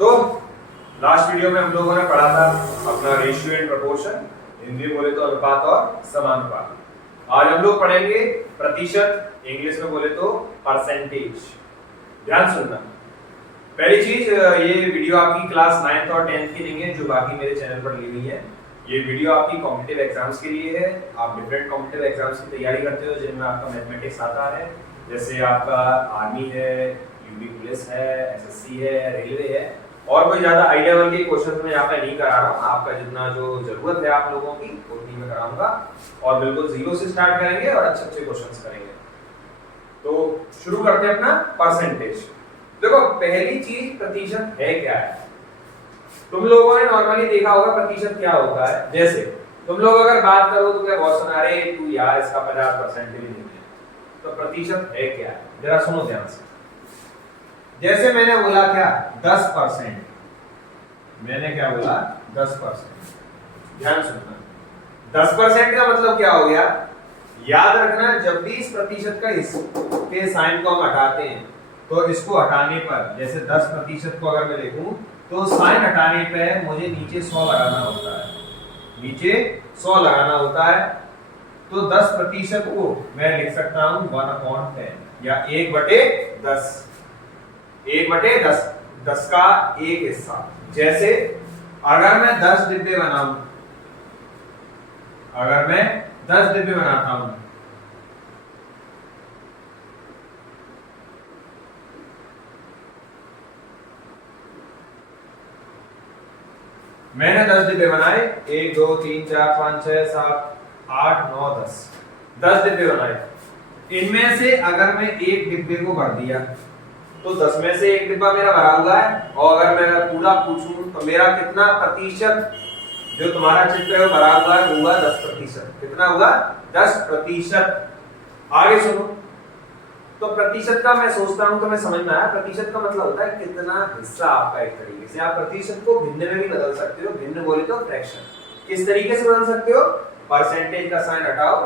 तो last video में हम लोगों ने पढ़ा था अपना रेशियो एंड प्रोपोर्शन, हिंदी में बोले तो अनुपात और समानुपात। आज हम लोग पढ़ेंगे प्रतिशत, इंग्लिश में बोले तो परसेंटेज। ध्यान सुनना। पहली चीज, ये वीडियो आपकी क्लास 9th और 10th की नहीं है जो बाकी मेरे चैनल पर ली हुई है। ये वीडियो आपकी कॉम्पिटिटिव एग्जाम्स के लिए है। आप डिफरेंट कॉम्पिटिटिव एग्जाम्स की तैयारी करते हो जिनमें आपका मैथमेटिक्स आता है, जैसे आपका आर्मी है, यूपी पुलिस है, एसएससी है, रेलवे है, और कोई ज्यादा हाई लेवल के क्वेश्चन में यहाँ पे नहीं करा रहा हूँ। आपका जितना जो जरूरत है आप लोगों की उतनी में कराऊंगा और बिल्कुल जीरो से स्टार्ट करेंगे और अच्छे अच्छे क्वेश्चंस करेंगे। तो शुरू करते हैं अपना परसेंटेज। देखो, पहली चीज प्रतिशत है क्या है। तुम लोगों ने नॉर्मली देखा होगा प्रतिशत क्या होता है। जैसे तुम लोग अगर बात करो तो क्या बहुत सुना, अरे तू यार इसका 50% भी नहीं है। तो प्रतिशत है क्या है, जरा सुनो ध्यान से। जैसे मैंने बोला क्या 10%, मैंने क्या बोला 10%। ध्यान सुनना, 10% का मतलब क्या हो गया, याद रखना। जब भी इस प्रतिशत का के साइन को हम हटाते हैं तो इसको हटाने पर, जैसे 10% को अगर मैं लिखूं तो साइन हटाने पे मुझे नीचे 100 लगाना होता है, नीचे 100 लगाना होता है। तो 10% को मैं लिख सकता हूं 1/10 या 1/10, 1/10, 10 का एक हिस्सा। जैसे अगर मैं 10 डिब्बे बनाऊं, अगर मैं 10 डिब्बे बनाता हूं, मैंने 10 डिब्बे बनाए, 1 2 3 4 5 6 7 8 9 10 डिब्बे बनाए। इनमें से अगर मैं एक डिब्बे को भर दिया तो 10 में से एक डिब्बा मेरा भरा हुआ है। और अगर मैं पूरा पूछूं तो मेरा कितना प्रतिशत जो तुम्हारा चित्र है वो भरा हुआ है, हुआ 10%। कितना हुआ 10%। आगे सुनो। तो प्रतिशत का मैं सोचता हूं तो मैं समझ में आया, प्रतिशत का मतलब होता है कितना हिस्सा आपका। एक तरीके से आप प्रतिशत को भिन्न में भी बदल सकते हो। भिन्न बोले तो फ्रैक्शन। किस तरीके से बदल सकते हो, परसेंटेज का साइन हटाओ,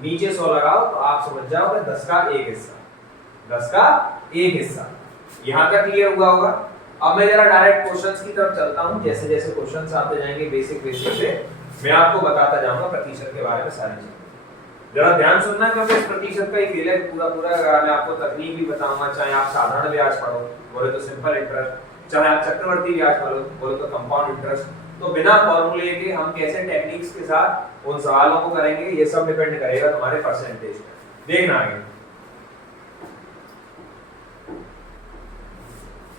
नीचे 100 लगाओ तो आप समझ जाओगे 10 का एक हिस्सा, 10 का एक हिस्सा। यहां तक क्लियर हुआ होगा। अब मैं जरा डायरेक्ट क्वेश्चंस की तरफ चलता हूं। जैसे जैसे क्वेश्चंस आते जाएंगे बेसिक से मैं आपको बताता जाऊंगा प्रतिशत के बारे में सारी चीजें। जरा ध्यान सुनना, क्योंकि इस प्रतिशत का ही खेल है पूरा पूरा। मैं आपको तकनीक भी बताऊंगा, चाहे आप साधारण ब्याज पढ़ो बोले तो सिंपल इंटरेस्ट, चाहे आप चक्रवर्ती ब्याज पढ़ो बोले तो कंपाउंड इंटरेस्ट। तो बिना फॉर्मूले के हम कैसे टेक्निक्स के साथ उन सवालों को करेंगे, ये सब डिपेंड करेगा तुम्हारे परसेंटेज पे। देखना आगे।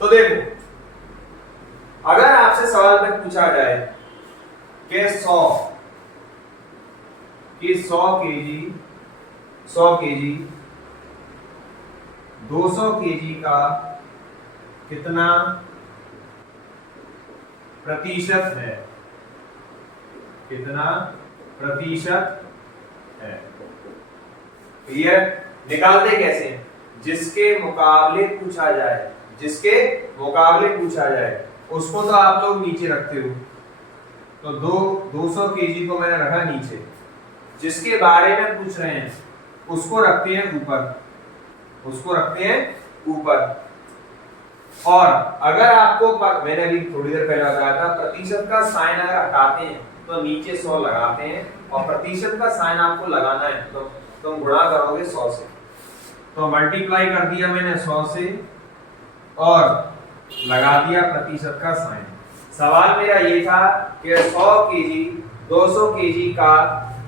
तो देखो, अगर आपसे सवाल में पूछा जाए कि 100 केजी 200 केजी का कितना प्रतिशत है, कितना प्रतिशत है। क्लियर? निकालते कैसे, जिसके मुकाबले पूछा जाए, जिसके मुकाबले पूछा जाए उसको तो आप लोग नीचे रखते हो। तो 200 केजी को मैंने रखा नीचे, जिसके बारे में पूछ रहे हैं उसको रखते हैं ऊपर, उसको रखते हैं ऊपर। और अगर आपको मैंने अभी थोड़ी देर पहले बताया था, प्रतिशत का साइन अगर हटाते हैं तो नीचे 100 लगाते हैं, और प्रतिशत का साइन आपको लगाना है तो तुम गुणा करोगे 100 से। तो मल्टीप्लाई कर दिया मैंने 100 से और लगा दिया प्रतिशत का साइन। सवाल मेरा ये था कि 100 केजी 200 केजी का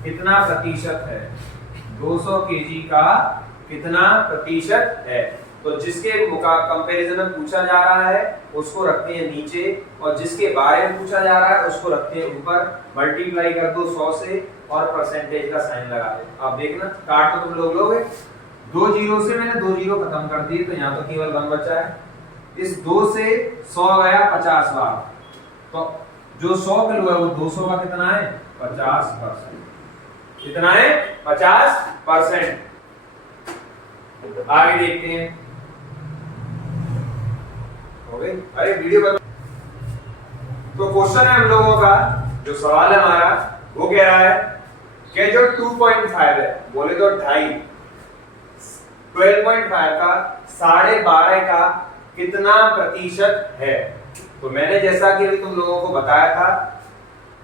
कितना प्रतिशत है, 200 केजी का कितना प्रतिशत है। तो जिसके कंपैरिजन में पूछा जा रहा है उसको रखते हैं नीचे, और जिसके बारे में पूछा जा रहा है उसको रखते हैं ऊपर। मल्टीप्लाई कर दो 100 से और परसेंटेज का साइन लगा दो। अब देखना, काट तो तुम लोग लोगे, 2 जीरो से मैंने 2 जीरो खत्म कर दिए तो यहाँ तो केवल 1 बचा है। इस 2 से 100 गया 50 बार, तो जो 100 किलो है वो 200 का कितना है 50%। कितना है 50%। आगे देखते हैं। हो गई? अरे वीडियो बंद। तो क्वेश्चन है हम लोगों का, जो सवाल है हमारा वो कह रहा है कि जो 2.5 है बोले तो 2.5, 12.5 का 12.5 का कितना प्रतिशत है। तो मैंने जैसा कि अभी तुम लोगों को बताया था,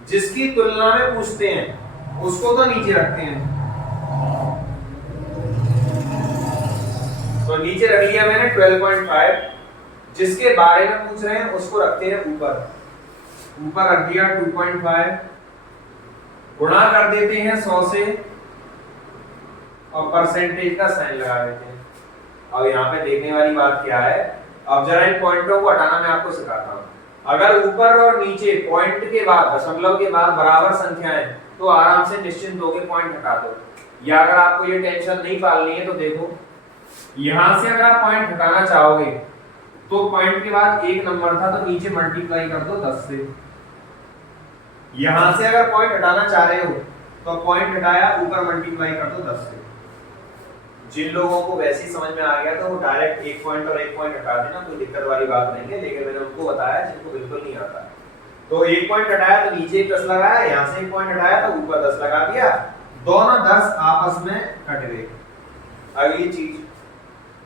जिसकी तुलना में पूछते हैं उसको तो नीचे रखते हैं। तो नीचे रख लिया मैंने 12.5, जिसके बारे में पूछ रहे हैं उसको रखते हैं ऊपर। ऊपर रख दिया 2.5, गुणा कर देते हैं 100 से और परसेंटेज का साइन लगा देते हैं। अब यहाँ पे देखने वाली बात क्या है, अब जरा इन पॉइंटों को हटाना मैं आपको सिखाता हूँ। अगर ऊपर और नीचे पॉइंट के बाद, दशमलव के बाद बराबर संख्याएं, तो आराम से निश्चिंत होकर पॉइंट हटा दो। या अगर आपको ये टेंशन नहीं पालनी है तो देखो, यहां से अगर आप पॉइंट हटाना चाहोगे तो पॉइंट के बाद एक नंबर था तो नीचे मल्टीप्लाई कर दो 10 से। यहां से अगर पॉइंट हटाना चाह रहे हो तो पॉइंट हटाया, ऊपर मल्टीप्लाई कर दो 10 से। जिन लोगों को वैसी समझ में आ गया तो वो डायरेक्ट एक पॉइंट और एक पॉइंट हटा देना, कोई दिक्कत वाली बात नहीं है। लेकिन मैंने उनको बताया जिनको बिल्कुल नहीं आता, तो एक पॉइंट हटाया तो नीचे 10 लगाया, यहाँ से एक पॉइंट हटाया तो ऊपर 10 लगा दिया, दोनों 10 आपस में कट गए। अगली चीज,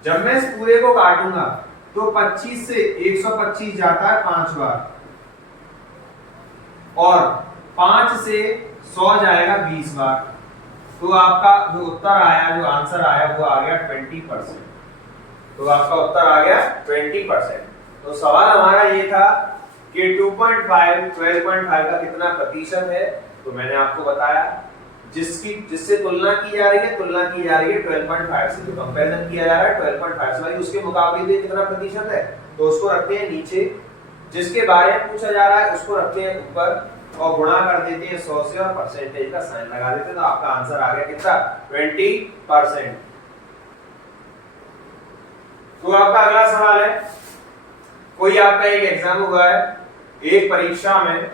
जब मैं इस पूरे को काटूंगा तो 25 से 125 जाता है 5 बार, और 5 से 100 जाएगा 20 बार। तो आपका जो उत्तर आया, जो आंसर आया वो आ गया 20%। तो आपका उत्तर आ गया 20%। तो सवाल हमारा ये था कि 2.5 12.5 का कितना प्रतिशत है। तो मैंने आपको बताया जिससे तुलना की जा रही है 12.5 से, जो कंपैरिजन किया जा रहा है 12.5 से, भाई उसके मुकाबले में कितना प्रतिशत है तो उसको रखते हैं नीचे, जिसके बारे में पूछा जा रहा है उसको रखते हैं ऊपर और गुणा कर देते हैं 100 से और परसेंटेज का साइन लगा देते हैं। तो आपका आंसर आ गया कितना, 20%। तो आपका अगला सवाल है, कोई आपका एक एग्जाम हुआ है, एक परीक्षा में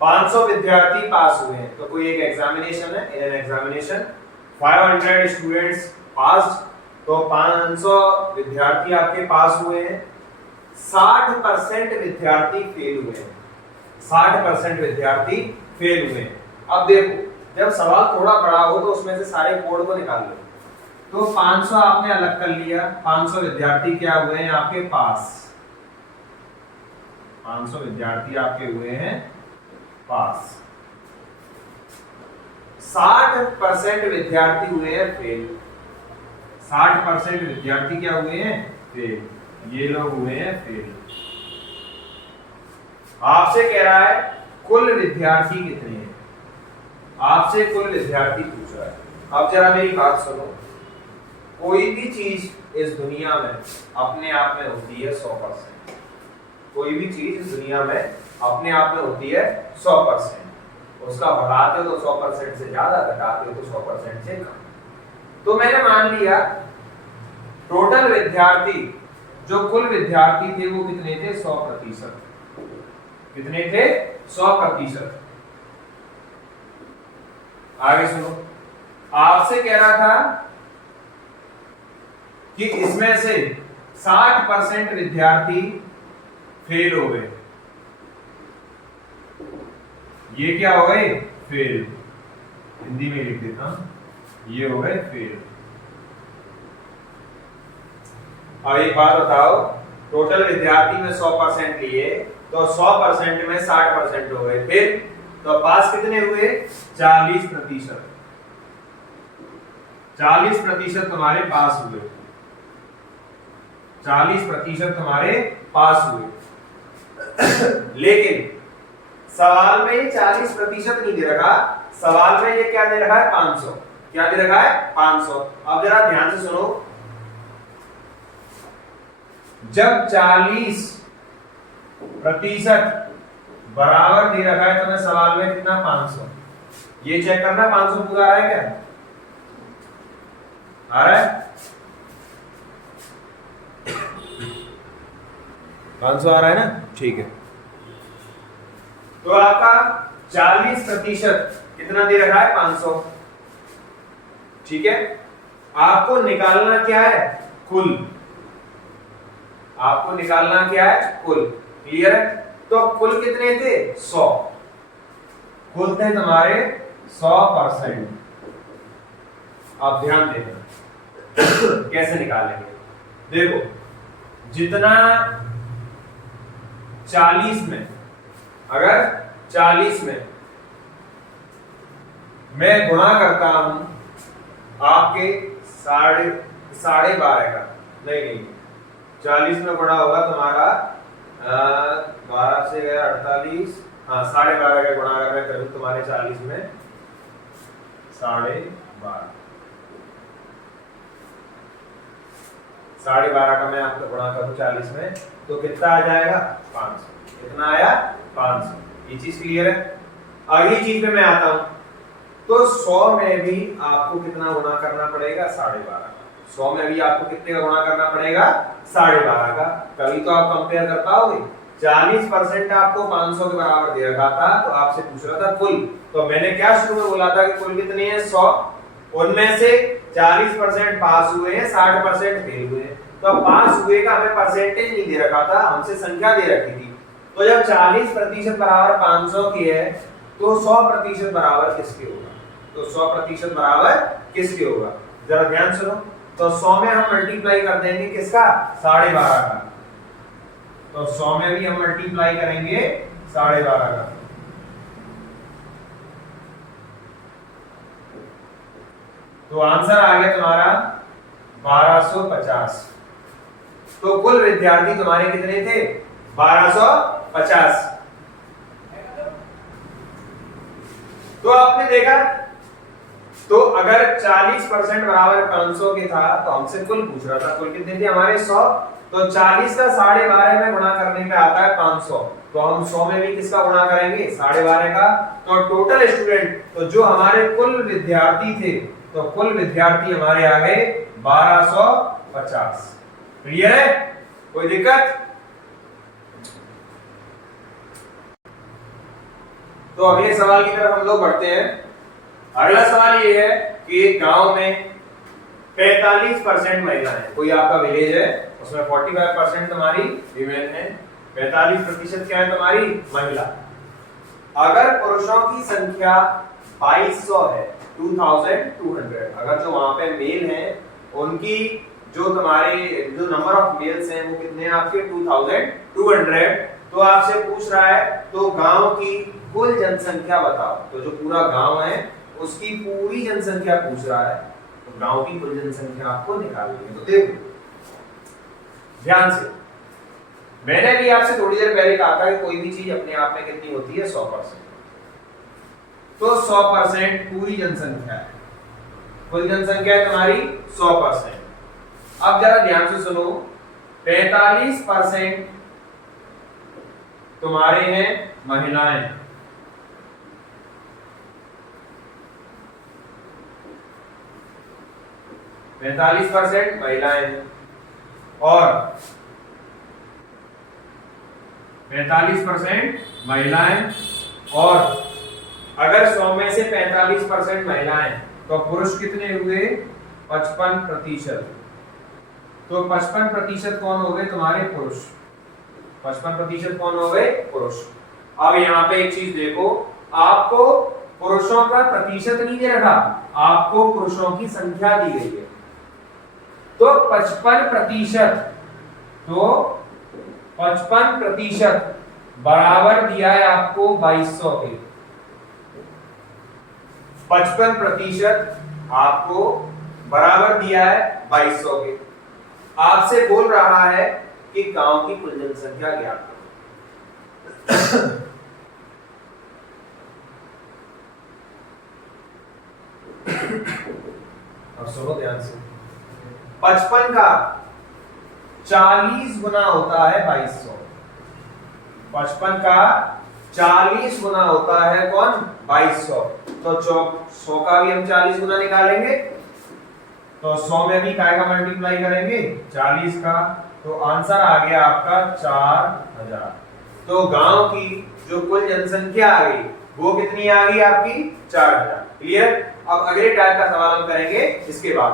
500 विद्यार्थी पास हुए हैं। तो कोई एक एग्जामिनेशन है, इन एग्जामिनेशन 500 स्टूडेंट्स पास्ड, तो 500 विद्यार्थी आपके पास हुए हैं, 60% विद्यार्थी फेल हुए हैं। 60% विद्यार्थी फेल हुए। अब देखो, जब सवाल थोड़ा बड़ा हो तो उसमें से सारे कोड को निकाल लो। तो 500 आपने अलग कर लिया, 500 विद्यार्थी क्या हुए हैं आपके पास, 500 विद्यार्थी आपके हुए हैं पास, 60% विद्यार्थी हुए हैं फेल। 60% विद्यार्थी क्या हुए हैं, फेल। ये लोग हुए हैं फेल। आपसे कह रहा है कुल विद्यार्थी कितने हैं, आपसे कुल विद्यार्थी पूछ रहा है। अब जरा मेरी बात सुनो, कोई भी चीज इस दुनिया में अपने आप में होती है 100%। कोई भी चीज इस दुनिया में अपने आप में होती है 100%। उसका बढ़ाते हो तो 100% से ज्यादा, घटाते हो तो 100% से कम। तो मैंने मान लिया टोटल विद्यार्थी, जो कुल विद्यार्थी थे वो कितने थे, 100%। कितने थे, 100%। आगे सुनो, आपसे कह रहा था कि इसमें से 60% विद्यार्थी फेल हो गए। ये क्या हो गए, फेल। हिंदी में लिख देता हूं, ये हो गए फेल। अब एक बात बताओ, टोटल विद्यार्थी में 100% लिए तो 100% में 60% हो गए, फिर तो पास कितने हुए, 40%। 40% तुम्हारे पास हुए, 40% तुम्हारे पास हुए। लेकिन सवाल में ये 40% नहीं दे रखा, सवाल में ये क्या दे रखा है, 500। क्या दे रखा है, 500। अब जरा ध्यान से सुनो, जब 40% बराबर दे रखा है तो मैं सवाल में कितना, 500। ये चेक करना 500 पूरा आ रहा है क्या, आ रहा है, 500 आ रहा है ना, ठीक है। तो आपका 40% कितना दे रखा है, 500। ठीक है, आपको निकालना क्या है, कुल। आपको निकालना क्या है, कुल। क्लियर है, तो कुल कितने थे, 100। कुल थे तुम्हारे 100%। अब ध्यान देना कैसे निकालेंगे। देखो, जितना 40 में, अगर 40 में मैं गुणा करता हूं आपके साढ़े 12 का, नहीं 40 में गुणा होगा तुम्हारा 12 से गया 48, हाँ 12.5 का गुणा अगर मैं करूं तुम्हारे 40 में 12.5 का मैं आपको गुणा करूं 40 में तो कितना आ जाएगा 500। कितना आया 500। ये चीज क्लियर है। अगली चीज में मैं आता हूं तो 100 में भी आपको कितना गुणा करना पड़ेगा 12.5 का। 100 में भी आपको कितने का गुणा करना पड़ेगा 12.5 का। कभी तो आप कंपेयर कर पाओगे। 40% आपको 500 के बराबर दे रखा था तो आपसे पूछ रहा था कुल, तो मैंने क्या शुरू में बोला था कि कुल कितनी है 100, उनमें से 40% पास हुए हैं 60% फेल हुए हैं। तो पास हुए का हमें परसेंटेज नहीं दे रखा था, हमसे संख्या दे रखी थी। तो जब 40% बराबर 500 की है तो 100% बराबर किसके होगा, तो 100% बराबर किसके होगा, जरा ध्यान सुनो। तो 100 में हम मल्टीप्लाई कर देंगे किसका 12.5 का, तो 100 में भी हम मल्टीप्लाई करेंगे 12.5 का। तो आंसर आ गया तुम्हारा 1250। तो कुल विद्यार्थी तुम्हारे कितने थे 1250। तो आपने देखा, तो अगर 40% बराबर 500 के था तो हमसे कुल पूछ रहा था, कुल कितने थे हमारे 100, तो 40 का 12.5 में गुणा करने पे आता है 500, तो हम 100 में भी किसका गुणा करेंगे 12.5 का। तो टोटल स्टूडेंट, तो जो हमारे कुल विद्यार्थी थे, तो कुल विद्यार्थी हमारे आ गए 1250। क्लियर है, कोई दिक्कत? तो अगले सवाल की तरफ हम लोग बढ़ते हैं। अगला सवाल ये है कि एक गांव में 45% महिलाएं, कोई आपका विलेज है उसमें 45% तुम्हारी वीमेन है, 45% क्या है तुम्हारी महिला। अगर पुरुषों की संख्या 2200 है 2200, अगर जो वहां पे मेल हैं उनकी जो तुम्हारे जो नंबर ऑफ मेल्स हैं वो कितने हैं आपके 2200, तो आपसे पूछ रहा है तो गांव की कुल जनसंख्या बताओ। तो जो पूरा गांव है उसकी पूरी जनसंख्या पूछ रहा है, तो गांव की कुल जनसंख्या आपको निकालनी है। तो देखो ध्यान से, मैंने भी आपसे थोड़ी देर पहले कहा था कि कोई भी चीज अपने आप में कितनी होती है 100%, तो 100% पूरी जनसंख्या है, कुल जनसंख्या है तुम्हारी 100%। अब जरा ध्यान से सुनो, 45% तुम्हारे हैं महिलाएं, 45% महिलाएं हैं, और 45% महिलाएं, और अगर 100 में से 45% महिलाएं तो पुरुष कितने हुए 55%, तो 55% कौन हो गए तुम्हारे पुरुष, 55% कौन हो गए पुरुष। अब यहाँ पे एक चीज देखो, आपको पुरुषों का प्रतिशत नहीं दे रखा, आपको पुरुषों की संख्या दी गई है। तो 55%, तो 55% बराबर दिया है आपको 2200 के, 55% आपको बराबर दिया है 2200 के। आपसे बोल रहा है कि गांव की कुल जनसंख्या ज्ञात करो। अब सुनो ध्यान से, 55 का 40 गुना होता है 2200, 55 का 40 गुना होता है कौन 2200, तो 100 का भी हम 40 गुना निकालेंगे, तो 100 में भी काय का मल्टीप्लाई करेंगे 40 का, तो आंसर आ गया आपका 4000। तो गांव की जो कुल जनसंख्या आ गई वो कितनी आ गई आपकी 4000। क्लियर? अब अगले टाइप का सवाल हम करेंगे इसके बाद।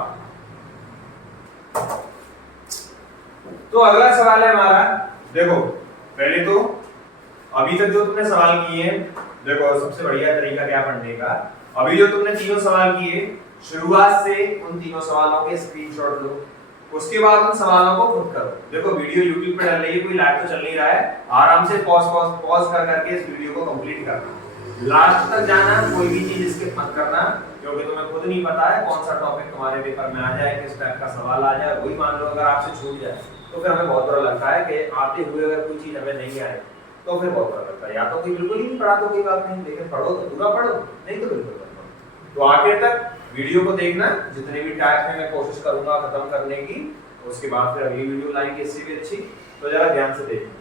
तो अगला सवाल है हमारा, देखो पहले तो अभी तक जो तुमने सवाल किए हैं, देखो सबसे बढ़िया तरीका क्या पढ़ने का, अभी जो तुमने तीनों सवाल किए शुरुआत से उन तीनों सवालों के स्क्रीनशॉट लो, उसके बाद उन सवालों को खुद करो। देखो वीडियो YouTube पे डल रही है, कोई लाइव तो चल नहीं रहा है, आराम से पॉज कर करके इस वीडियो को कंप्लीट करना, लास्ट तक जाना, कोई भी चीज स्किप मत करना, क्योंकि तुम्हें खुद नहीं पता है कौन सा टॉपिक तुम्हारे पेपर में आ जाए, किस टाइप का सवाल आ जाए। वही मान लो अगर आपसे छूट जाए तो फिर हमें बहुत बुरा लगता है कि आते हुए अगर कोई चीज हमें नहीं आए तो फिर बहुत बुरा लगता है। या तो कोई बिल्कुल ही नहीं पढ़ा तो कोई बात नहीं, लेकिन पढ़ो तो पूरा पढ़ो, नहीं तो बिल्कुल मत पढ़ो। तो आखिर तक वीडियो को देखना, जितने भी टाइप में मैं कोशिश करूंगा खत्म करने की, उसके बाद फिर अगली वीडियो लाएंगे इससे भी अच्छी, तो जरा ध्यान से देखना।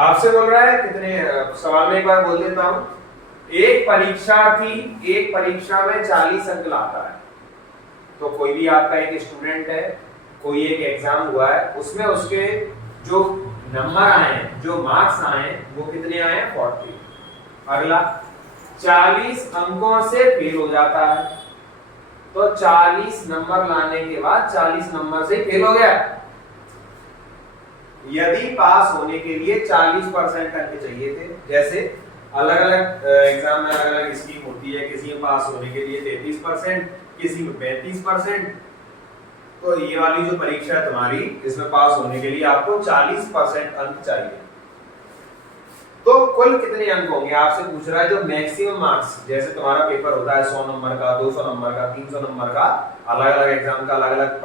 आपसे बोल रहा है कितने सवाल में एक बार बोल देता हूं, एक परीक्षा में 40 अंक लाता है। तो कोई भी आपका एक स्टूडेंट है, कोई एक एग्जाम हुआ है, उसमें उसके जो नंबर आए हैं, जो मार्क्स आए हैं, वो कितने आए हैं? 40। अगला 40 अंकों से फेल हो जाता है, तो 40 नंबर लाने के बाद 40 नंबर से फेल हो गया। यदि पास होने के लिए 40% अंक चाहिए थे, जैसे अलग अलग एग्जाम में अलग अलग स्कीम होती है, किसी में पास होने के लिए 33%, किसी में 35%, तो ये वाली जो परीक्षा है तुम्हारी, इसमें पास होने के लिए आपको 40% अंक चाहिए। तो कुल कितने अंक होंगे आपसे पूछ रहा है, जो मैक्सिमम मार्क्स, जैसे तुम्हारा पेपर होता है 100 नंबर का, 200 नंबर का, 300 नंबर का, अलग अलग एग्जाम का अलग अलग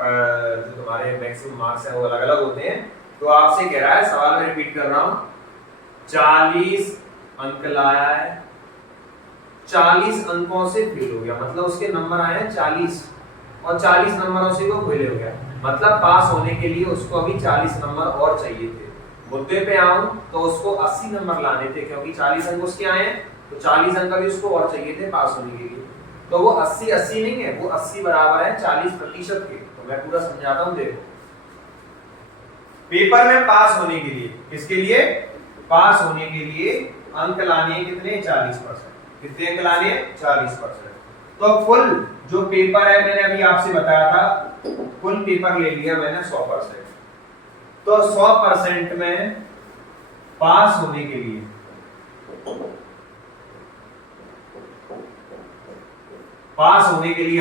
जो तुम्हारे मैक्सिमम मार्क्स है वो अलग अलग होते हैं। तो आपसे कह रहा है, सवाल में रिपीट कर रहा हूं, 40 अंक लाया है, 40 अंकों से फेल हो गया, मतलब उसके नंबर आए हैं 40 और 40 नंबरों से वो फेल हो गया, मतलब पास होने के लिए उसको अभी 40 नंबर और चाहिए थे। मुद्दे पे आऊं तो उसको 80 नंबर लाने थे, क्योंकि 40 अंक उसके आए हैं, तो 40 अंक भी उसको और चाहिए थे पास होने के लिए। तो वो 80 नहीं है, वो 80 बराबर है 40% के। तो मैं पूरा समझाता हूं, देखो पेपर में पास होने के लिए, किसके लिए? पास होने के लिए अंक लाने हैं कितने? 40%। कितने अंक लाने हैं? 40%। तो कुल जो पेपर है, मैंने अभी आपसे बताया था, कुल पेपर ले लिया मैंने 100%। तो 100% में पास होने के लिए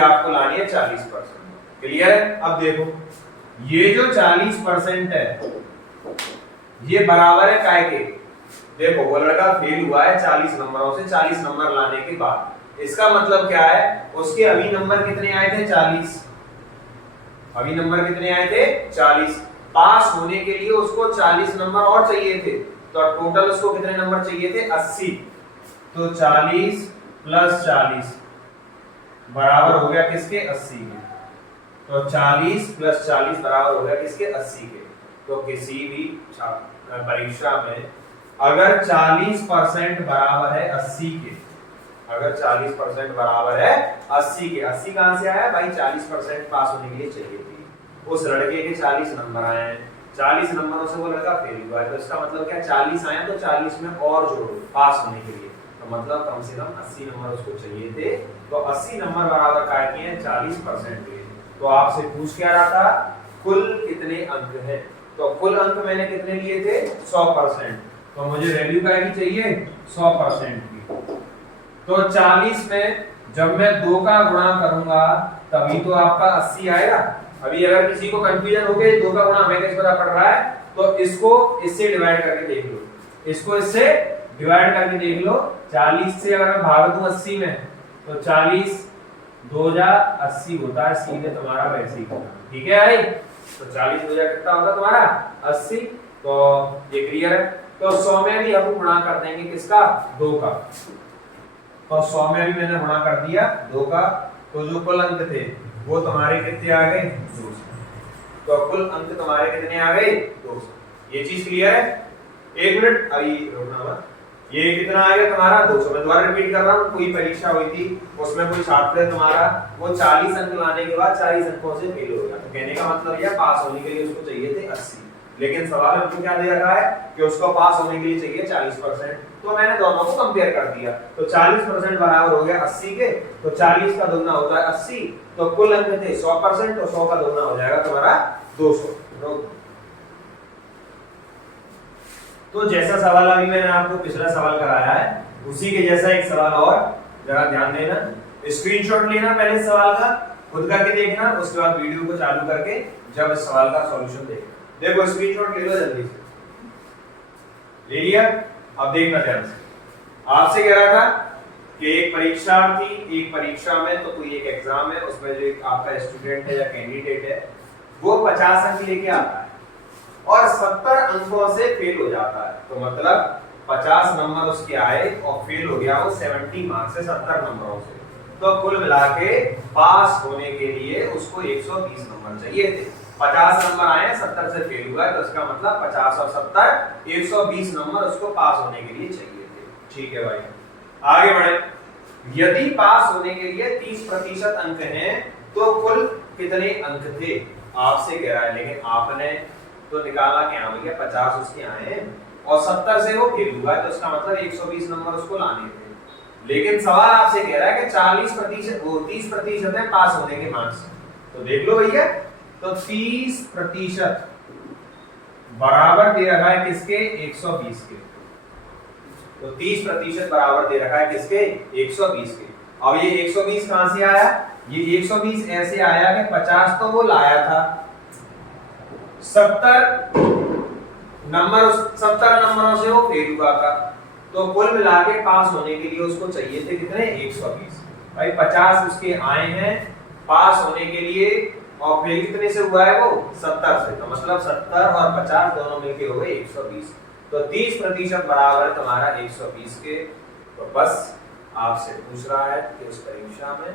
आपको लानी है 40%। क्लियर है? अब देखो, ये जो 40% है, ये बराबर है काय के? देखो वो लड़का फेल हुआ है 40 नंबरों से, 40 नंबर लाने के बाद। इसका मतलब क्या है? उसके अभी नंबर कितने आए थे? 40। अभी नंबर कितने आए थे? 40। पास होने के लिए उसको 40 नंबर और चाहिए थे, तो टोटल उसको कितने नंबर चाहिए थे? 80। तो 40 प्लस 40 बराबर हो गया किसके? 80 के। तो 40 प्लस 40 बराबर हो गया किसके? 80 के। तो किसी भी परीक्षा में अगर 40% बराबर है 80 के, अगर 40% बराबर है 80 के, 80 कहां से आया भाई? 40% पास होने के लिए चाहिए थी। उस लड़के के 40 नंबर आए हैं, 40 नंबरों से वो लड़का फेल हुआ है, तो इसका मतलब क्या? 40 आए तो 40 में और जोड़ो पास होने के लिए, तो मतलब कम से कम 80 नंबर उसको चाहिए थे। तो 80 नंबर बराबर काय के हैं? 40% के। तो आपसे पूछ क्या रहा था? कुल कितने अंक है? तो कुल अंक मैंने कितने लिए थे? 100%। तो मुझे वैल्यू काय की चाहिए? 100% की। तो 40 में जब मैं 2 का गुणा करूंगा तभी तो आपका 80 आएगा। अभी अगर किसी को कंफ्यूजन हो गया 2 का गुणा हमें किस तरह पड़ रहा है, तो इसको इससे डिवाइड करके देख लो, इसको इससे डिवाइड करके देख लो। 40 से अगर मैं भाग दूं 80 में, तो 40 2 जा 80 होता है, सीधे तुम्हारा वैसे ही होगा। ठीक है भाई? तो 40 2 जा कितना होगा तुम्हारा? 80। तो ये क्लियर है। तो 100 में भी हम गुणा कर देंगे किसका? 2 का। तो 100 में भी मैंने गुणा कर दिया 2 का, तो जो कुल अंक थे वो तुम्हारे कितने आ गए? 200। तो कुल अंक तुम्हारे कितने आ गए? 200। ये चीज क्लियर है? एक मिनट अभी रुकना मत। ये कितना आ गया तुम्हारा? 200। मैं दोबारा रिपीट कर रहा हूँ, कोई परीक्षा हुई थी, उसमें कोई छात्र तुम्हारा वो 40 अंक लाने के बाद 40 अंकों से फेल हो गया, तो कहने का मतलब यह पास होने के लिए उसको चाहिए थे 80, लेकिन सवाल हमको क्या दे रखा है कि उसको पास होने के लिए चाहिए 40%। तो मैंने दोनों को कंपेयर कर दिया, तो 40% बराबर हो गया 80 के, तो 40 का दोगुना होता है 80, तो कुल अंक थे 100%, तो 100 का दोगुना हो जाएगा तुम्हारा 200। तो जैसा सवाल अभी मैंने आपको पिछला सवाल कराया है, उसी के जैसा एक सवाल और, जरा ध्यान देना, स्क्रीनशॉट लेना पहले सवाल का, खुद करके देखना, उसके बाद वीडियो को चालू करके जब इस सवाल का सॉल्यूशन देखना। देखो स्क्रीनशॉट ले लो जल्दी से, ले लिया? अब देखना ध्यान से। आपसे कह रहा था कि एक परीक्षार्थी एक परीक्षा में, तो कोई एक एग्जाम है, उसमें जो आपका स्टूडेंट है या कैंडिडेट है वो 50 अंक लेके आता है और 70 अंकों से फेल हो जाता है। तो मतलब 50 नंबर उसके आए और फेल हो गया वो 70 मार्क्स से, 70 नंबरों से। तो कुल मिला के पास होने के लिए उसको 120 नंबर चाहिए थे। 50 नंबर आए, 70 से फेल हुआ है, तो इसका मतलब 50 और 70 120 नंबर उसको पास होने के लिए चाहिए थे। ठीक है भाई, आगे बढ़े। यदि पास होने के लिए 30% अंक हैं तो कुल कितने अंक थे आपसे कह रहा है। लेकिन आपने तो निकाला क्या भैया, 50 उसके आए और 70 से वो फेल हुआ है, तो इसका मतलब 120 नंबर उसको लाने थे। लेकिन सवाल आपसे कह रहा है कि 40% वो 30% है पास होने के मार्क्स। तो देख लो भैया, तो 30% बराबर दे रखा है किसके, 120 के। तो 30% बराबर दे रखा है किसके, 120 के। अब ये 120 कहां से आया, ये 120 ऐसे आया कि 50 तो वो लाया था, 70 नंबरों से वो फेल हुआ था। तो कुल मिला के पास होने के लिए उसको चाहिए थे कितने, 120। भाई 50 उसके आए हैं पास होने के लिए, और फेल कितने से हुआ है वो, 70 से। तो मतलब 70 और 50 दोनों मिलके हो गए 120। तो 30% बराबर है तुम्हारा 120 के। तो बस आपसे पूछ रहा है कि उस परीक्षा में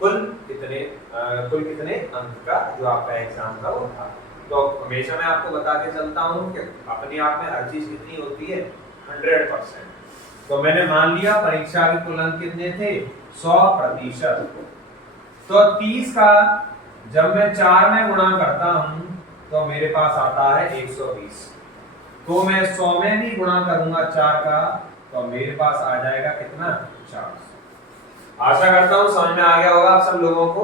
कुल कितने अंक का जो आपका एग्जाम था वो था। तो हमेशा मैं आपको बता के चलता हूँ कि अपने आप में हर चीज कितनी होती है, 100%। तो मैंने मान लिया परीक्षा के कुल अंक कितने थे, 100%। तो 30 का जब मैं 4 में गुणा करता हूं तो मेरे पास आता है 120। तो मैं 100 में भी गुणा करूंगा 4 का, तो मेरे पास आ जाएगा कितना, 400। आशा करता हूं समझ में आ गया होगा आप सब लोगों को।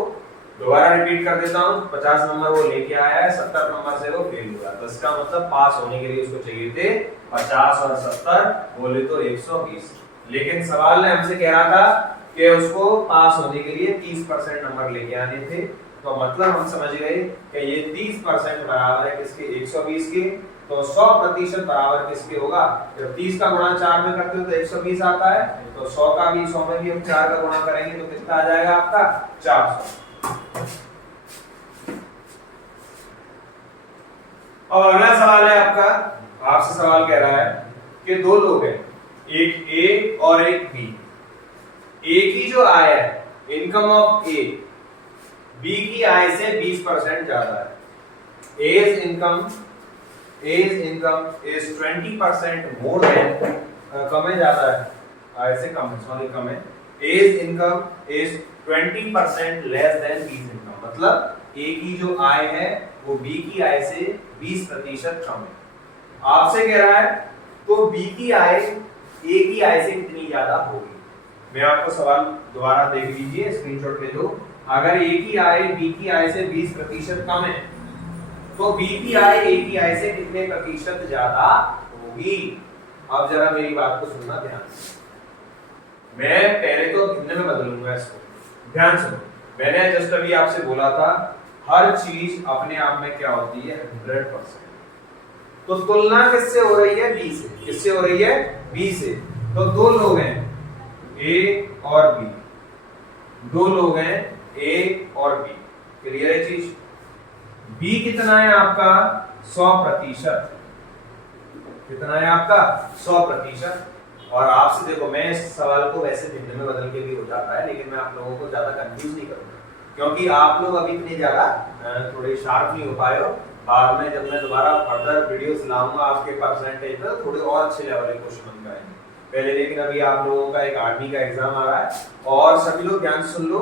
दोबारा रिपीट कर देता हूं, 50 नंबर वो लेके आया है, 70 नंबर से वो फेल हुआ। तो इसका मतलब पास होने के लिए उसको चाहिए थे 50 और 70 बोले तो 120। लेकिन सवाल ने हमसे कह रहा था कि उसको पास होने के लिए 30% नंबर लेके आने थे। तो मतलब हम समझ गए कि ये 30% बराबर है किसके, 120 के। तो 100% बराबर किसके होगा, जब 30 का गुणा 4 में करते हो तो 120 आता है। तो 100 का भी 100 में भी हम 4 का गुणा करेंगे तो कितना आ जाएगा आपका, 400। अब अगला सवाल है आपका, आपसे सवाल कह रहा है कि दो लोग हैं, एक ए और एक बी। ए की जो आय है, इनकम ऑफ ए, बी की आय से 20% ज्यादा है। As income is 20% more than, कम है ज्यादा है, आय से कम है, सॉरी कम है। As income is 20% less than B's income, मतलब ए की जो आय है वो बी की आय से 20% कम है। आपसे कह रहा है तो बी की आय ए की आय से कितनी ज्यादा होगी। मैं आपको सवाल दोबारा देख लीजिए, स्क्रीनशॉट ले लो। अगर ए की आय बी की आय से 20% कम है तो बी की आय ए की आय से कितने प्रतिशत ज्यादा होगी। अब जरा मेरी बात को सुनना ध्यान से। मैं पहले तो भिन्न में बदलूंगा इसको, ध्यान सुनो। मैंने जस्ट अभी आपसे बोला था हर चीज अपने आप में क्या होती है, 100%। तो तुलना किससे हो रही है, बी से। किससे हो रही है, बी से। तो दो लोग हैं ए और बी, दो लोग हैं ए और बी। क्लियर है चीज। बी कितना है आपका, 100%। कितना है आपका, 100%। और आपसे देखो, मैं इस सवाल को वैसे भिन्न में बदल के भी हो जाता है, लेकिन मैं आप लोगों को ज्यादा कंफ्यूज नहीं करूंगा क्योंकि आप लोग अभी इतने ज्यादा थोड़े शार्प नहीं हो पाए हो। बाद में जब मैं दोबारा फर्दर वीडियोस लाऊंगा आपके परसेंटेज पर, थोड़े और अच्छे लेवल के क्वेश्चन बन जाएंगे पहले। लेकिन अभी आप लोगों का एक आर्मी का एग्जाम आ रहा है, और सभी लोग ध्यान सुन लो।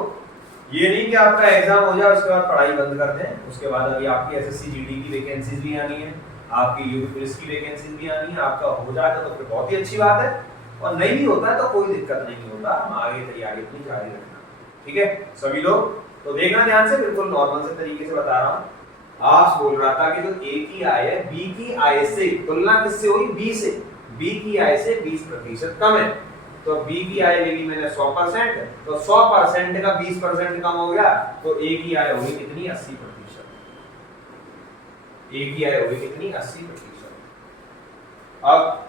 ये नहीं कि आपका एग्जाम हो जाए उसके बाद पढ़ाई बंद कर दें। उसके बाद अभी आपकी एसएससी जीडी की वैकेंसीज भी आनी है, आपकी यूपी पुलिस की वैकेंसीज भी आनी है। आपका हो जाए तो फिर बहुत ही अच्छी बात है, और नहीं भी होता है तो कोई दिक्कत नहीं होता, हम आगे तैयारी अपनी जारी रखना। ठीक है सभी लोग, तो देखना ध्यान से, बिल्कुल नॉर्मल से तरीके से बता रहा हूं। आप बोल रहा था कि जो ए की आय है बी की आय से, तुलना किससे हुई, बी से, बी की आय से 20% कम है। तो बी की आय ले ली मैंने 100%, तो 100% का 20% कम हो गया, तो ए की आय होगी कितनी 80%। ए की आय होगी कितनी 80%। अब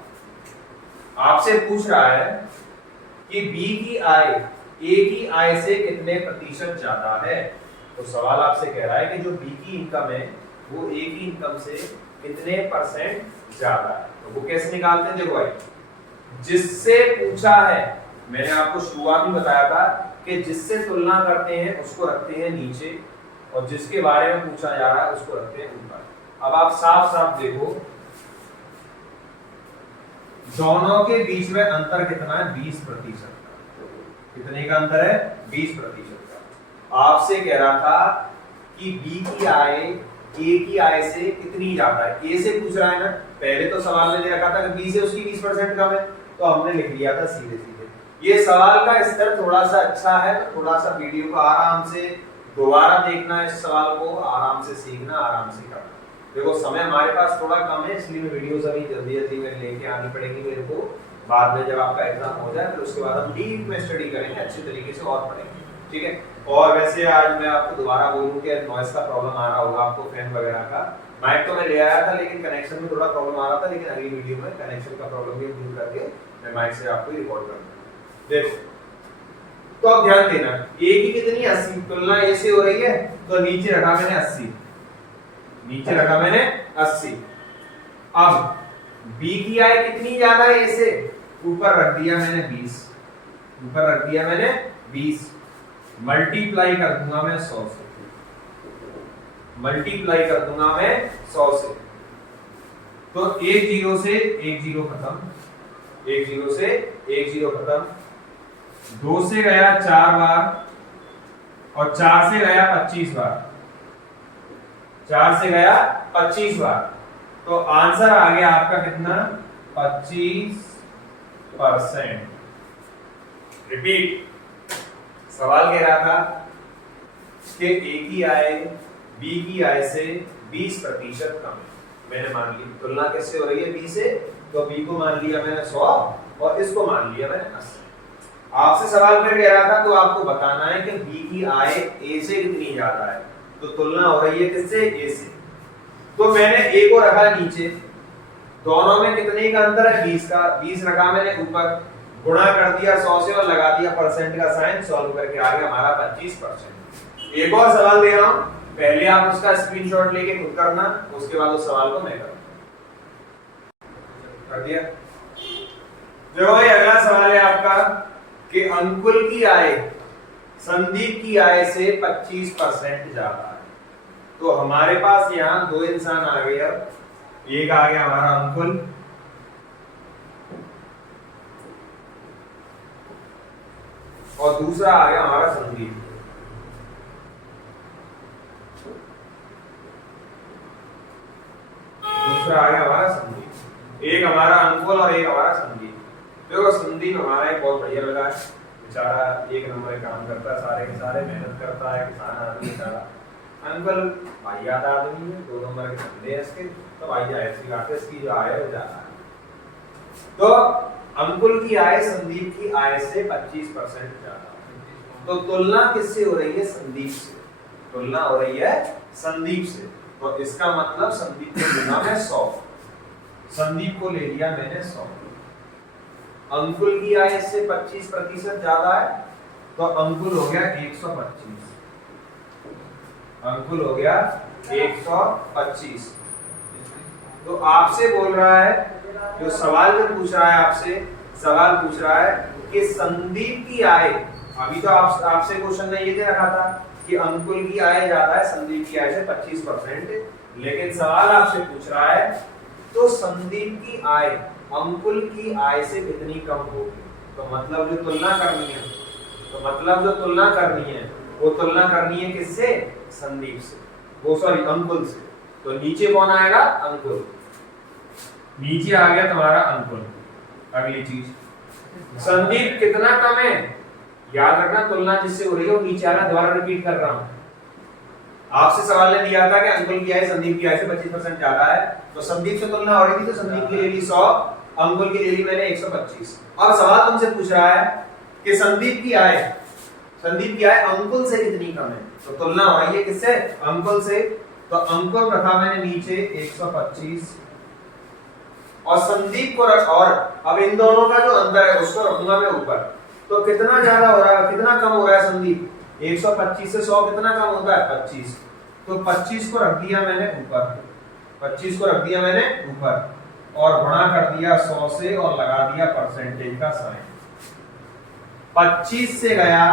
आपसे पूछ रहा है कि बी की आय ए की आय से कितने प्रतिशत ज्यादा है। तो सवाल आपसे कह रहा है कि जो बी की इनकम है वो ए की इनकम से कितने परसेंट ज्यादा है। तो वो कैसे निकालते हैं, देखो भाई, जिससे पूछा है, मैंने आपको शुरुआत में बताया था कि जिससे तुलना करते हैं उसको रखते हैं नीचे, और जिसके बारे में पूछा जा रहा है उसको रखते हैं ऊपर। अब आप साफ साफ देखो, दोनों के बीच में अंतर कितना है, 20%। कितने का अंतर है, 20% का। आपसे कह रहा था कि बी की आय ए की आय से कितनी ज्यादा है, ए से पूछ रहा है ना। पहले तो सवाल में दे रखा था कि बी से उसकी 20% कम है, तो हमने लिख लिया था सीधे सीधे। ये सवाल का स्तर थोड़ा सा अच्छा है, तो थोड़ा सा वीडियो को आराम से दोबारा देखना, इस सवाल को आराम से सीखना, आराम से करना। देखो समय हमारे पास थोड़ा कम है, इसलिए वीडियोस अभी जल्दी जल्दी में लेके आनी पड़ेगी मेरे को। बाद में जब आपका एग्जाम हो जाए फिर उसके बाद हम डीप में स्टडी करेंगे, अच्छे तरीके से और पढ़ेंगे, ठीक है। और वैसे आज मैं आपको दोबारा बोलूं कि नॉइस का प्रॉब्लम आ रहा होगा आपको, फैन वगैरह का। माइक तो मैं ले आया था लेकिन कनेक्शन में थोड़ा प्रॉब्लम आ रहा था, लेकिन अगली वीडियो में कनेक्शन का प्रॉब्लम भी दूर करके मैं माइक से आपको रिकॉर्ड करूंगा। देखो, तो अब ध्यान देना, ए की कितनी 80, तुलना ए से हो रही है, तो नीचे रखा मैंने 80, नीचे रखा मैंने 80। अब बी की आय कितनी ज्यादा है ए से, ऊपर रख दिया मैंने 20, ऊपर रख दिया मैंने 20, मल्टीप्लाई कर दूंगा मैं 100 से, मल्टीप्लाई कर दूंगा मैं 100 से। तो एक जीरो से एक जीरो खत्म, एक जीरो से एक जीरो खत्म, 2 से गया 4 बार, और 4 से गया 25 बार, 4 से गया 25 बार। तो आंसर आ गया आपका कितना, 25%। रिपीट, सवाल कह रहा था कि ए की आय बी की आय से 20% कम है। मैंने मान ली, तुलना किससे हो रही है, बी से, तो बी को मान लिया मैंने 100 और इसको मान लिया मैंने 80। आपसे सवाल फिर कह रहा था, तो आपको बताना है कि बी की आय ए से कितनी ज्यादा है। तो तुलना हो रही है किससे, ए से। तो मैंने ए को रखा नीचे, दोनों में कितने का अंतर है, 20 का। 20 रखा मैंने ऊपर, गुणा कर दिया 100 से और लगा दिया परसेंट का साइन, सॉल्व करके आ गया हमारा 25%। एक और सवाल दे रहा हूं, पहले आप उसका स्क्रीनशॉट लेके खुद करना, उसके बाद उस सवाल को मैं करूंगा। कर दिया। देखो भाई, अगला सवाल है आपका कि अंकुल की आय संदीप की आय से 25% ज्यादा है। तो हमारे पास यहाँ दो इंसान आ गए। अब एक आ गया हमारा अंकुल, और दूसरा आ गया हमारा संदीप। दूसरा आ गया हमारा संदीप, एक हमारा अंकुल और एक हमारा संदीप। देखो संदीप हमारा एक बहुत बढ़िया लगा है, बेचारा एक नंबर काम करता है, सारे के सारे मेहनत करता है, किसान आदमी बेचारा। अंकल भाईयात आदमी है, 2 नंबर के धंधे हैं इसके, तो भाई ऐसी बात है, इसकी जो आय है वो ज्यादा है। तो अंकुल की आय संदीप की आय से 25% ज्यादा। तो तुलना किससे हो रही है, संदीप से। तुलना हो रही है संदीप से, तो इसका मतलब संदीप को लेना है 100, संदीप को ले लिया मैंने 100। अंकुल की आय से 25% ज्यादा है, तो अंकुल हो गया 125, अंकुल हो गया 125। तो आपसे बोल रहा है, जो सवाल में पूछ रहा है आपसे, सवाल पूछ रहा है कि संदीप की आय, अभी तो आपसे क्वेश्चन में ये दे रखा था कि अंकुल की आय ज्यादा है संदीप की आय से 25%, लेकिन सवाल आपसे पूछ रहा है तो संदीप की आय अंकुल की आय से कितनी कम होगी। तो मतलब जो तुलना करनी है, तो मतलब जो तुलना करनी है वो तुलना करनी है किससे, संदीप से, वो सॉरी अंकुल से। तो नीचे कौन आएगा, अंकुल, नीचे आ गया तुम्हारा अंकुल। अगली चीज, संदीप कितना कम है, याद रखना तुलना जिससे हो रही है वो नीचे आ रहा, दोबारा रिपीट कर रहा हूं। आपसे सवाल ने दिया था कि अंकुल की आय संदीप की आय से 25% ज्यादा है, तो संदीप से तुलना हो रही थी, तो संदीप की ले ली 100 अंकुल की ले ली मैंने 125। अब सवाल तुमसे पूछ रहा है कि संदीप की आय अंकुल से कितनी कम है, तो तुलना हो रही है किससे, अंकुल से। तो अंकुल रखा मैंने नीचे 125 और संदीप को और अब इन दोनों का जो अंतर है उसको रखूंगा मैं ऊपर। तो कितना ज्यादा हो रहा है, कितना कम हो रहा है संदीप, 125 से 100 कितना कम होता है, 25। तो 25 को रख दिया मैंने ऊपर, 25 को रख दिया मैंने ऊपर और गुणा कर दिया 100 से और लगा दिया परसेंटेज का साइन। 25 से गया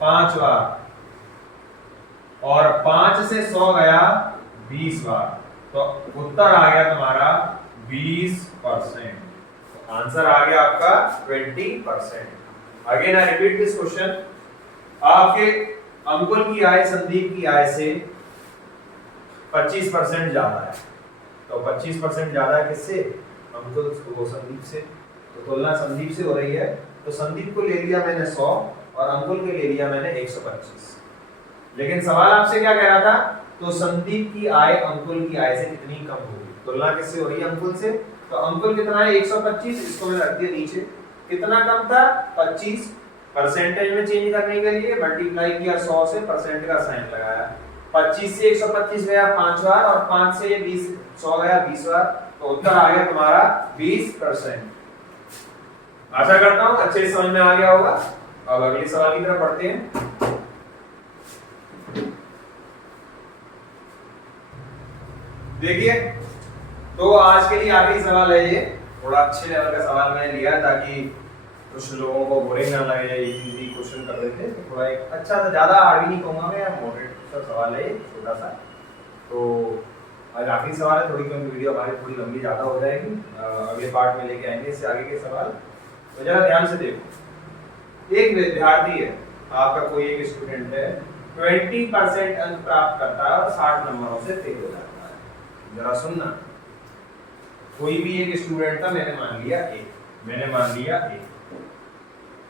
5 बार और 5 से 100 गया 20 बार, तो उत्तर आ गया तुम्हारा 20%। तो आंसर आ गया आपका 20%। Again I repeat this question, आपके अंकुल की आय संदीप की आय से 25% ज्यादा है, तो 25% ज्यादा है किससे, अंकुल को संदीप से। तो तुलना संदीप से हो रही है, तो संदीप को ले लिया मैंने 100 और अंकुल के ले लिया मैंने 125। लेकिन सवाल आपसे क्या कह रहा था, तो संदीप की आय अंकुल की आय से कितनी कम होगी, तुलना किससे हो रही है, अंकुल से। तो अंकुल कितना है 125, इसको मैंने रख दिया नीचे, कितना कम था 25, परसेंटेज में चेंज करने के लिए मल्टीप्लाई किया 100 से, परसेंट का साइन लगाया, 25 से 125 गया 5 बार और 5 से 20 100 गया 20 बार, तो उत्तर आ गया तुम्हारा 20%। आशा करता हूं अच्छे से समझ में आ गया होगा। अब अगले सवाल की तरफ बढ़ते हैं। देखिए, तो आज के लिए आखिरी सवाल है ये, थोड़ा अच्छे लेवल का सवाल मैंने लिया ताकि कुछ लोगों को बोरिंग ना लगे, इजी क्वेश्चन कर रहे थे, तो थोड़ा एक अच्छा सा, ज्यादा हार्ड भी नहीं कहूंगा मैं, मॉडरेट सा सवाल है छोटा सा। तो आज आखिरी सवाल है, थोड़ी क्योंकि वीडियो हमारी थोड़ी लंबी ज्यादा हो जाएगी, अगले पार्ट में लेके आएंगे इससे आगे के सवाल। तो जरा ध्यान से देखो, एक विद्यार्थी है, आपका कोई एक स्टूडेंट है, 20% अंक प्राप्त करता है और 60 नंबरों से फेल हो जाता है। जरा सुनना, कोई भी एक स्टूडेंट था, मैंने मान लिया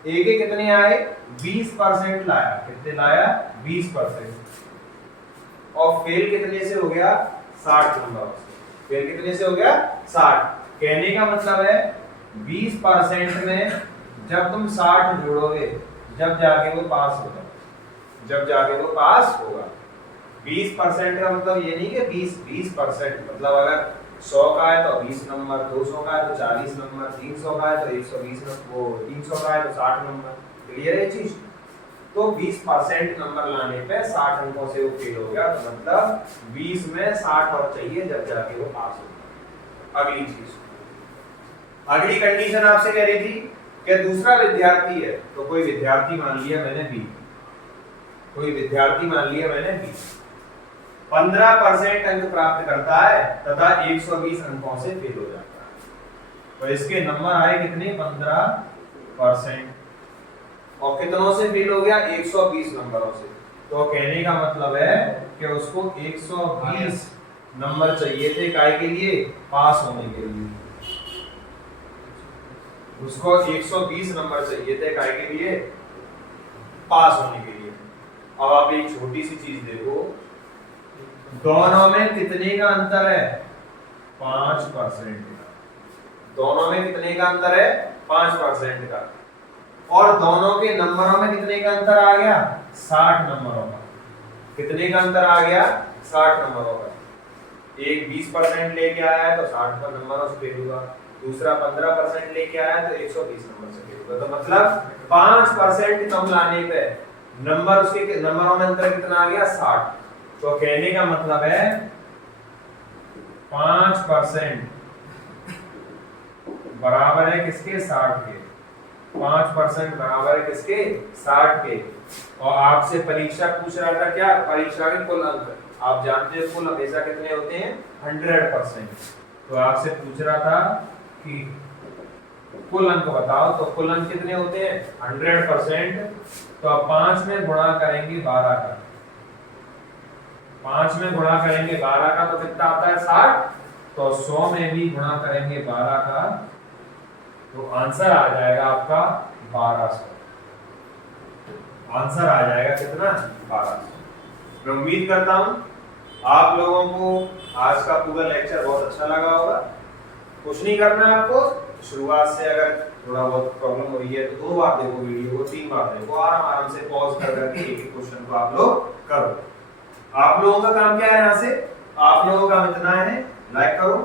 ए के कितने आए 20% लाया, कितने लाया 20%, और फेल कितने से हो गया 60 नंबरों से, फेल कितने से हो गया 60। कहने का मतलब है 20% में जब तुम 60 जोड़ोगे जब जाके वो पास होगा, जब जाके वो पास होगा। 20% का मतलब ये नहीं कि 20% मतलब अगर 100 का है तो 20 नंबर, 200 का है तो 40 नंबर, 300 का है तो 120 नंबर, वो 300 का है तो 60 नंबर। क्लियर है चीज। तो 20% नंबर लाने पे 60 अंकों से वो फेल हो गया, तो मतलब 20 में 60 और चाहिए जब जाके वो पास होगा। अगली चीज, अगली कंडीशन आपसे कह रही थी कि दूसरा विद्यार्थी है, तो कोई विद्यार्थी मान लिया मैंने बी, कोई विद्यार्थी मान लिया मैंने बी, 15% अंक प्राप्त करता है तथा 120 अंकों से फेल हो जाता है। तो इसके नंबर आए कितने 15%, और कितनों से फेल हो गया 120 नंबरों से। तो कहने का मतलब है कि उसको 120 नंबर चाहिए थे काय के लिए, पास होने के लिए। उसको 120 नंबर चाहिए थे काय के लिए, पास होने के लिए। अब आप एक छोटी सी चीज देखो, दोनों में कितने का अंतर है 5% का, दोनों में कितने का अंतर है 5% का, और दोनों के नंबरों में कितने का अंतर आ गया 60 नंबरों का। कितने का अंतर आ गया 60 नंबरों का। एक 20% लेके आया है तो 60 नंबरों से फेल हुआ, दूसरा 15% लेके आया तो 120 नंबर से फेल हुआ। तो मतलब 5% कम लाने पे नंबर, उसके नंबरों में अंतर कितना आ गया 60। तो कहने का मतलब है 5% बराबर है किसके 60 के, 5% बराबर है किसके 60 के। और आपसे परीक्षा पूछ रहा था क्या, परीक्षा के कुल अंक, आप जानते हैं कुल हमेशा कितने होते हैं 100%। तो आपसे पूछ रहा था कि कुल अंक बताओ, तो कुल अंक कितने होते हैं 100%। तो आप 5 में गुणा करेंगे 12 का, 5 में गुणा करेंगे 12 का तो कितना आता है 60। तो 100 में भी गुणा करेंगे 12 का तो आंसर आ जाएगा आपका 1200। आंसर आ जाएगा कितना 1200। मैं उम्मीद करता हूं आप लोगों को आज का पूरा लेक्चर बहुत अच्छा लगा होगा। कुछ नहीं करना है आपको, शुरुआत से अगर थोड़ा बहुत प्रॉब्लम हो रही है तो 2 बार देखो वीडियो को, 3 बार देखो, आराम से पॉज कर करके एक एक क्वेश्चन को आप लोग करो। आप लोगों का काम क्या है यहाँ से, आप लोगों का काम इतना है, लाइक करो,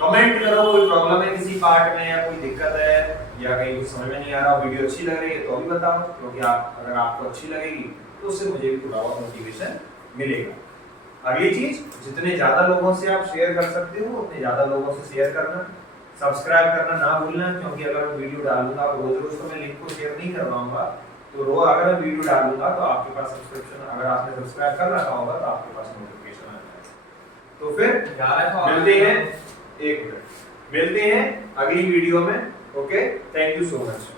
कमेंट करो कोई प्रॉब्लम है किसी पार्ट में या कोई दिक्कत है या कहीं कुछ समझ में नहीं आ रहा, वीडियो अच्छी लग रही है तो भी बताओ, क्योंकि आप अगर आपको अच्छी लगेगी तो उससे मुझे भी थोड़ा बहुत मोटिवेशन मिलेगा। अगली चीज, जितने ज्यादा लोगों से आप शेयर कर सकते हो उतने ज्यादा लोगों से शेयर करना, सब्सक्राइब करना ना भूलना, क्योंकि अगर मैं वीडियो डालूंगा रोज रोज तो मैं लिंक को शेयर नहीं कर पाऊंगा, तो रोज अगर मैं वीडियो डालूंगा तो आपके पास सब्सक्रिप्शन, अगर आपने सब्सक्राइब कर रखा होगा तो आपके पास नोटिफिकेशन आ जाएगा। तो फिर मिलते हैं, एक मिनट, मिलते हैं अगली वीडियो में। Okay, thank you so much.